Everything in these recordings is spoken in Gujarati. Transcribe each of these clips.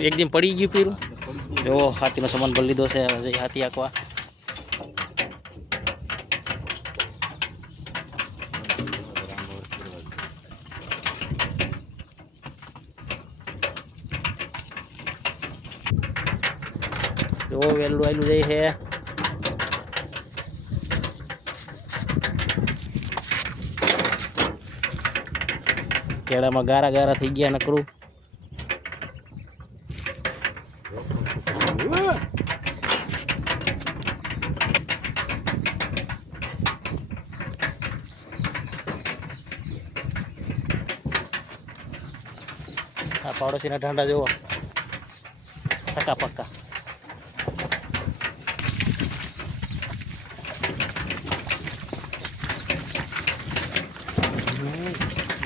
एक दिन पड़ी गई पीरू जो हाथी नो सामान भरी लीधो छे। हवे जई हाथी आंकवा। जो वेलू आयलू जई है। केड़ा में गारा गारा थी गया नकरू। आ पड़ोसी ना ढांडा जो सका पक्का।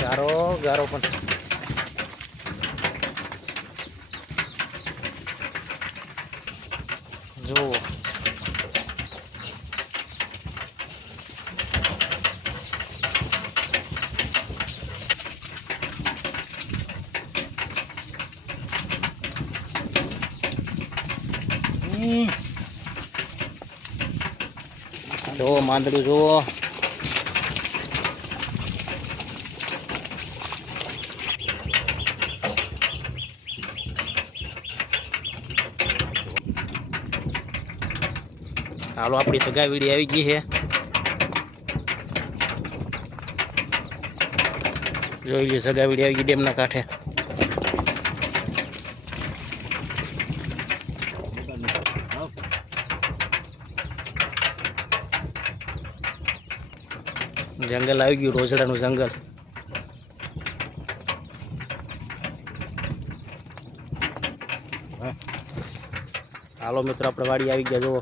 गारो गारो पण जो जो मांदड़ू जो हालो अपनी सगा वीडी आई गई है। जो ये सगा वीडी आई गई डेम ना काठे। जंगल आई गयु रोजड़ा नु जंगल। हालो मित्र अपने वाड़ी आई गया जो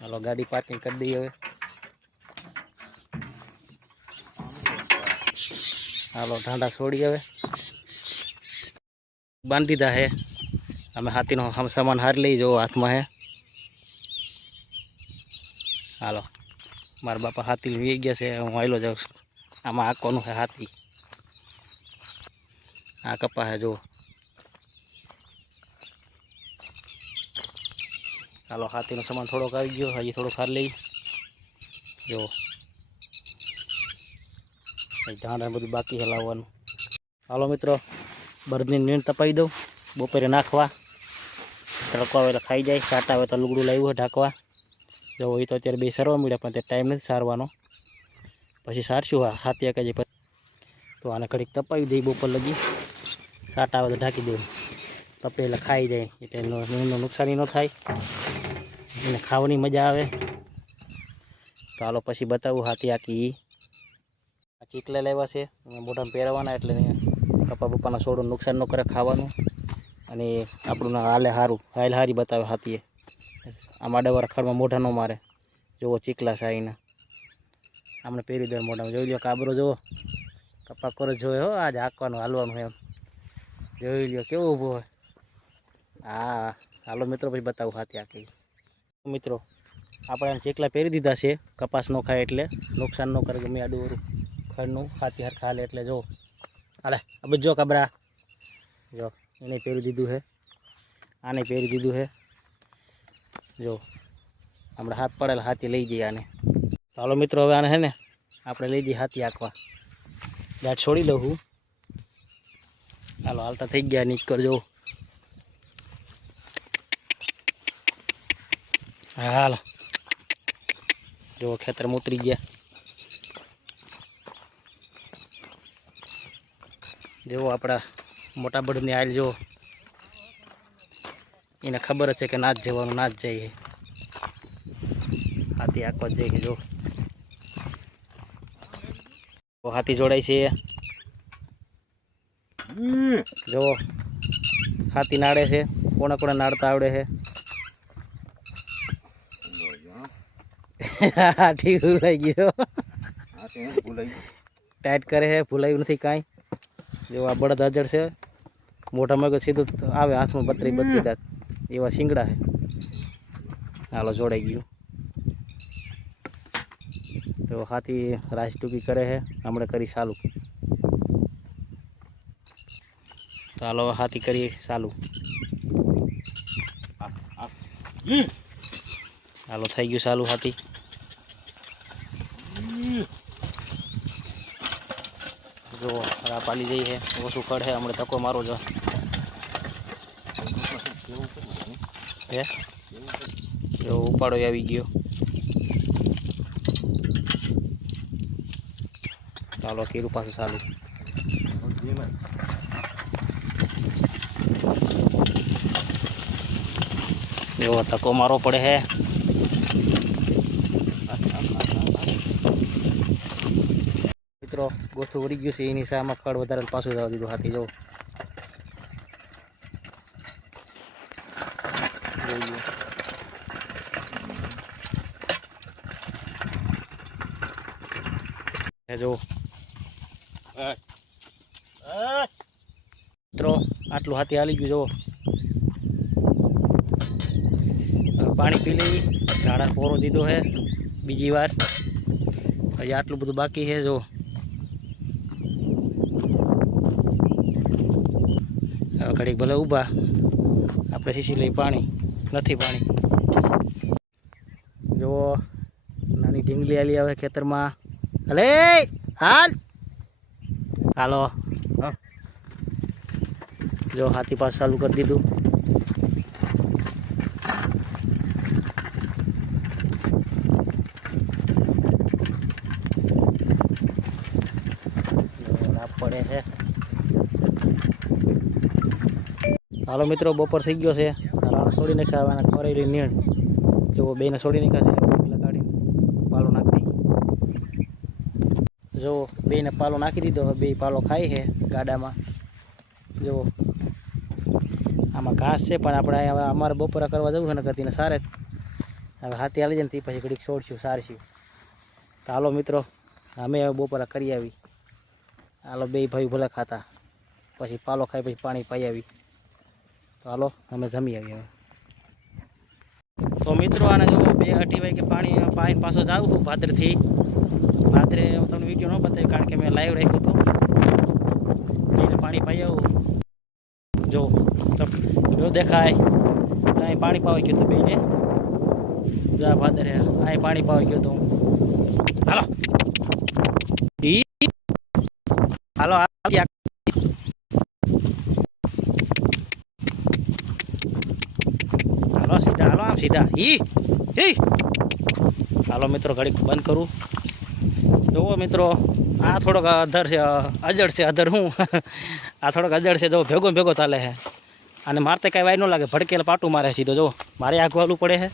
हालो गाड़ी पार्किंग कर दी है। हालो ढांडा छोड़ी हवे बांध दीधा है। हमें हाथी नो हम सामान हार ली जो हाथ में है। हालो मार बापा हाथी वी गया से हूँ आयलो जाऊँ। आमा आकोनु है हाथी आ कपा है जो। हालो हाथी नो सामान थोड़ो आई गयो हजी थोड़ो हार ली जो ढांडा बधु बाकी है लाववानुं। हालो मित्रों बरदनी नींद तपाई दो बपोरे नाखवा तड़को आवे खाई जाए। साट आवे तो लुगड़ू लाव्युं है ढांकवा। जो होय तो अत्यारे बे सरवा मळ्या पण ते टाइम नथी सारवानो पछी सारशुं हाथी आके तो आने घड़ीक तपावी दई बपोर लगी। साट आवे तो ढांकी दे तपे એટલે खाई जाए એટલે नींदनो नुकसानी न थाय એને खावानी मजा आवे। तो हालो पछी बतावुं हाथी आकी चीकला लाव्या छे मोढामां પહેરવાના એટલે कपा बप्पाना છોડનું नुकसान न करे खावानुं અને આપણું હાલે हारूं हाल हारी बतावे हाथीए। आ माडावाळा खड़मां मोढा न मारे जो चीकला साईना आमने પહેરી दे मोढामां। જોઈ લ્યો કાબરો જો कपा कर જોયો हो आज हाकवानुं हालवानुं एम જોઈ લ્યો केवो ઊભો હોય। हाँ हालो मित्रों भाई बतावुं हाथी आके। मित्रों આપણે ચીકલા પહેરી દીધા છે કપાસ ન ખાય એટલે નુકસાન ન કરે ગમે આડું ઓરું ખડનું હાથી હર ખાલે એટલે જો હાલે अब जो कबरा जो એને પહેરી દીધું है આને પહેરી દીધું है जो हमारा हाथ पड़ेला हाथी लई जઈએ आने। हालो मित्रों હવે આને है ने આપણે લઈ જઈએ હાથી આંકવા। દાટ છોડી લઉં હું। हालो हालता થઈ ગયા નીકળ જો। हाल जो खेतर में उतरी गया जो अपना मोटा बड़नी आयल जो इन्हें खबर है कि नाच जवान नाच जाइए हाथी आंकवा जाइए जो वो हाथी जोड़ाई से जो हाथी नाड़े से कोना कोना नाड़ता आवड़े है। ठीक भूलाई गयो टाइट करे है भूलाई नहीं कहीं जो आ बड़द अजड़ से मोटा मगज सीधो आवे हाथ में बतरी बतरी दात एवा सींगड़ा है। હાલો જોડાઈ ગયું. તો હાથી રાસ ટૂંકી કરે છે, હમણાં કરી ચાલુ. તો હાલો હાથી કરી ચાલુ. હાલો થઈ ગયું ચાલુ હાથી. જો આ પાલી જઈ છે, ઓછું કડ છે, હમણાં તકો મારો જો હે જો ઉપાડો આવી ગયો. ચાલો કીરું પાછું ચાલુ. જો તકો મારો પડે છે. મિત્રો ગોથું વળી ગયું છે, એની સામે ખડ વધારે પાછું જવા દીધું હાથી. જો મિત્રો આટલું હાથી હાલી ગયું. જુઓ પાણી પી લઈ, ઝાડા પોરો દીધો છે બીજી વાર. હજી આટલું બધું બાકી છે. જો હવે ઘડીક ભલે ઊભા, આપણે શીશી લઈ પાણી નથી. પાણી જુઓ નાની ઢીંગલી આલી આવે ખેતરમાં. અલે હાલ હાલો. જો હાથી પાસ ચાલુ કરી દીધું. પડે છે. હાલો મિત્રો બપોર થઈ ગયો છે. છોડી નાખ્યા ખવડાવી નીણ. જો બેને છોડી નાખ્યા છે. કાઢીને પાલો નાખી દઈ. જો બેને પાલો નાખી દીધો. બે પાલો ખાય છે ગાડામાં. જો આમાં ઘાસ છે, પણ આપણે હવે અમારે બપોરા કરવા જવું છે ને કરતીને સારે. હવે હાથી આવી જાય ને તે પછી ઘડીક છોડશું સારશું. તો હાલો મિત્રો અમે હવે બપોરા કરી આવી. હાલો બે ભાઈ ભલે ખાતા, પછી પાલો ખાઈ પછી પાણી પાઈ આવી. તો હાલો અમે જમી આવી હવે. તો મિત્રો આને જો 2-2:30 વાગે પાણી પાઈને પાછો જાઉં છું ભાદરથી. ભાદરે હું તમને વિડીયો ન બતાવ્યું કારણ કે મેં લાઈવ રાખ્યું હતું. બેને પાણી પાઈ આવું. જો જો દેખાય અહીં પાણી પાવી ગયું હતું બેને. જા ભાદરે અહીં પાણી પાવી ગયું હતું. હાલો હાલો હાલો સીધા હાલો આમ સીધા. હાલો મિત્રો ઘડીક બંધ કરું. જુઓ મિત્રો આ થોડોક અધર છે, અજડ છે. અધર હું આ થોડોક અજડ છે. જો ભેગો ભેગો ચાલે છે. અને મારતે કાંઈ વાય ન લાગે, ભડકેલા પાટું મારે સીધો. જો મારે આખું હાલવું પડે છે.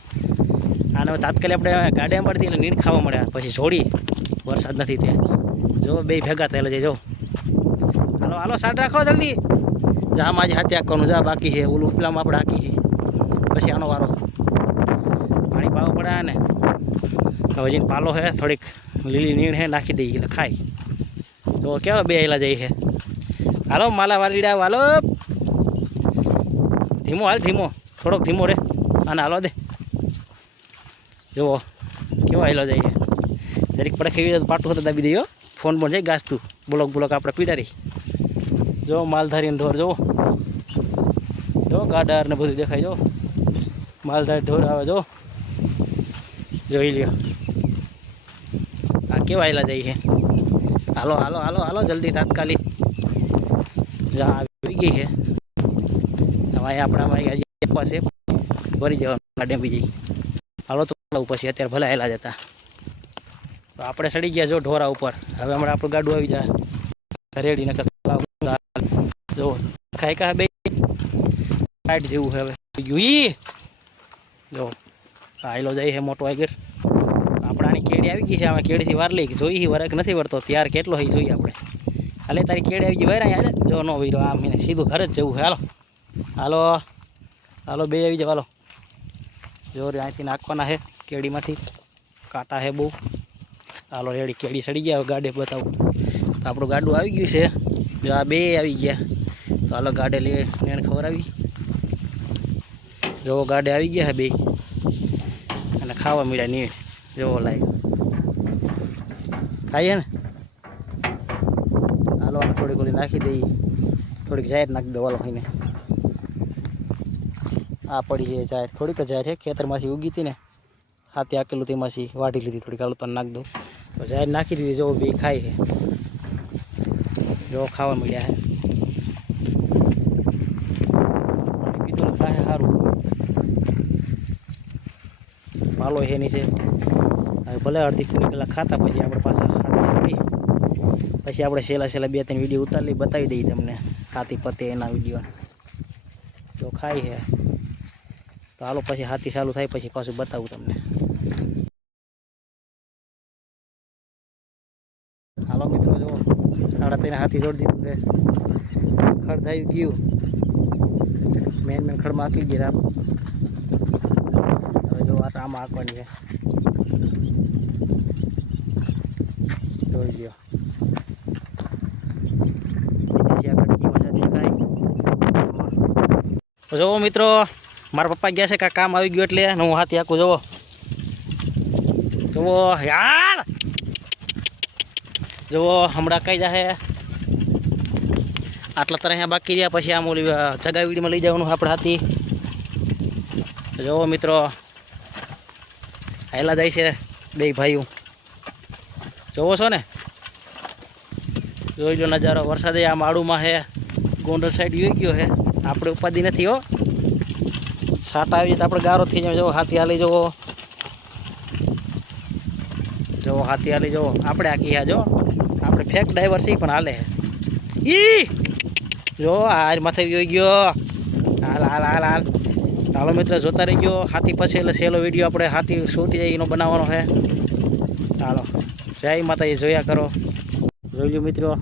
આને તાત્કાલિક આપણે ગાડીમાં પડતી એટલે નીર ખાવા મળે. પછી જોડી વરસાદ નથી તે. જો બે ભેગા થયેલા છે. જો હાલો હાલો સાઈડ રાખો જલ્દી. જા માજી હાથે આખવાનું જા બાકી છે. ઓલું પેલામાં આપણે હાકી છે. પછી આનો વારો પાણી પાવું પડે ને. હવે જેને પાલો છે થોડીક લીલી નીણ છે નાખી દઈએ એટલે ખાય. તો કેવા બે આવેલા જાય છે. હાલો માલા વાલીડા હાલો. ધીમો હાલ ધીમો, થોડોક ધીમો રે. અને હાલો દે. જુઓ કેવો આવેલો જાય છે. જરીક પડે ખેવી પાટું હતું દાબી દઈએ. ફોન પણ જાય ગાસતું બ્લોક આપણે પીડારી. જો માલધારીને ઢોર જુઓ. જો ગાડાર ને બધું દેખાય. જો માલધારી ઢોર આવે. જો જોઈ લ્યો આ કેવા આવેલા જાય છે. હાલો હાલો હાલો હાલો જલ્દી તાત્કાલિક. જા આવી ગઈ છે. હવે આપણામાં હજી પાસે ભરી જવાનું ગાડી બીજી. હાલો તો પછી અત્યારે ભલે આવેલા જતા. તો આપણે સડી ગયા જો ઢોરા ઉપર. હવે હમણાં આપણું ગાડું આવી જાય રેડી ને. જો ખાઈ કા બે સાઈડ જેવું છે. હવે જો આયલો જાય છે મોટો આગળ. આપણે આની કેડી આવી ગઈ છે. આમાં કેડીથી વાર લઈ જોઈ વરક નથી વરતો ત્યાર કેટલો હોય જોઈએ આપણે. હાલે તારી કેડી આવી ગઈ વાર અહીંયા. જો ન વહીરો આમ એને સીધું ઘર જ જવું છે. હાલો હાલો હાલો બે આવી જાવ. હાલો જો અહીંથી નાખવાના છે કેડીમાંથી. કાંટા છે બહુ. હાલો રેડી કેડી સડી ગયા. ગાડે બતાવું તો આપણું ગાડું આવી ગયું છે. જો આ બે આવી ગયા. તો હાલો ગાડે લઈ નેણ ખબર આવી. જો ગાડે આવી ગયા છે બે. અને ખાવા મળ્યા નીણ જોવો લાગે ખાઈએ ને હાલો થોડીક ઓલી નાખી દઈએ થોડીક જાહેર નાખી દો વાલો ખાઈને આ પડી છે જાહેર થોડીક જ જાહેર છે ખેતરમાંથી ઉગી હતી ને હાથી આકેલું તેમાંથી વાટી લીધી થોડીક હાલો પણ નાખી દો તો જાહેર નાખી દીધી જો બે ખાય છે જો ખાવા મળ્યા છે કીધું ખાય સારું પાલો છે નીચે હવે ભલે અડધી પૂરી કલાક ખાતા પછી આપણે પાછા ખાતા છોડી પછી આપણે છેલ્લા 2-3 વિડીયો ઉતારી બતાવી દઈએ તમને હાથી પતે એના વિડીયો જો ખાય છે તો હાલો પછી હાથી ચાલુ થાય પછી પાછું બતાવું તમને હાલો મિત્રો જો 3.5 હાથી જોડી દીધું છે ખડ થઈ ગયું મેન ખડમાં આખી ગઈ રાપ હવે જો આ આમાં આંકવાની છે જોઈ લ્યો જોવો મિત્રો મારા પપ્પા ગયા છે કાંઈ કામ આવી ગયું એટલે હું હાથી આખું જોવો જોવો યાર જોવો હમણાં કઈ જાહે આટલા તરહ બાકી રહ્યા પછી આમ ઓલી જગાવીડીમાં લઈ જવાનું આપણે હાથી જોવો મિત્રો હાયલા જાય છે બે ભાઈઓ જોવો છો ને જોઈ લો નજારો વરસાદ આ માળુમાં છે ગોંડલ સાઈડ જોઈ ગયો છે આપણે ઉપાધિ નથી હો સાટા આવી તો આપણે ગારો થઈ જાય જો હાથી હાલી જવો હાથી હાલી જવો આપણે આખી આ જો આપણે ફેક ડ્રાઈવર છે પણ હાલે ઈ જો આ માથે જોઈ ગયો હાલ હાલ હાલ હાલ ચાલો મિત્ર જોતા રહી ગયો હાથી પછી એટલે સહેલો વિડીયો આપણે હાથી છૂટી જાય એનો બનાવવાનો છે ચાલો જય માતાજી જોયા કરો જોઈ લો મિત્રો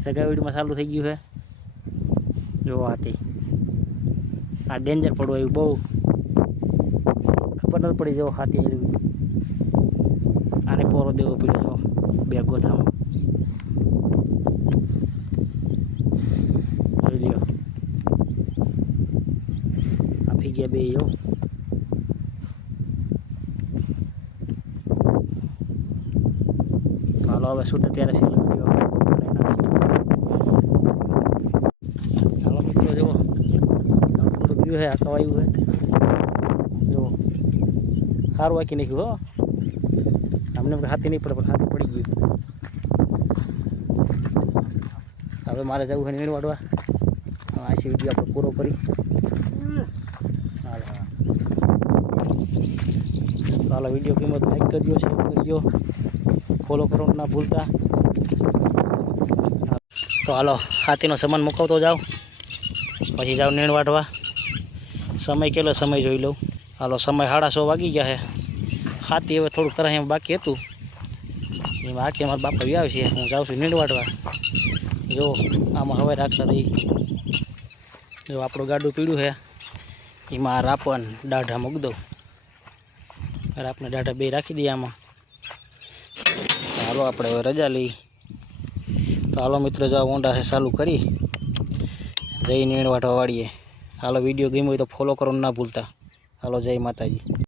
સગા વિડીયોમાં ચાલુ થઈ ગયું છે જો હાથી આ ડેન્જર પડવું એવું બહુ ખબર નથી પડી જો હાથી આવી આને પોરો દેવો પડ્યો જો બે ગોથામાં જોઈ લ્યો આપી ગયા બે જો હાલો હવે શૂટ અત્યારે છેલ્લો વિડીયો હાલો મિત્રો જુઓ થોડુંક ગયું છે આખા વાયું છે જુઓ સારું વાંકી નાખ્યું હો અમને હાથી નહીં પડે પણ હાથી પડી ગયું હવે મારે જવું છે નીણ વાળવા આછી વિડીયો આપણે પૂરો કરી હાલો ચાલો વિડીયો કિંમત લાઈક કરજો શેર કરજો ફોલો કરો ના ભૂલતા તો હાલો હાથીનો સામાન મુકાવતો જાઓ પછી જાઓ નીણ વાટવા સમય કેટલો સમય જોઈ લઉં હાલો સમય 6:30 વાગી ગયા છે હાથી હવે થોડુંક તરહ એમ બાકી હતું એમાં આખી અમારા બાપા આવી છે હું જાઉં છું નીણ વાટવા જો આમાં હવે રાખતા દઈ જો આપણું ગાડું પીડ્યું છે એમાં રાપન દાઢા મૂકી દઉં રાપને દાઢા બે રાખી દઈએ આમાં હાલો આપણે હવે રજા લઈ તો હાલો મિત્રો જો ઊંડા છે ચાલુ કરી જઈ નીણ વાટવા વાળીએ હાલો વિડીયો ગમ્યો હોય તો ફોલો કરવાનું ના ભૂલતા હાલો જય માતાજી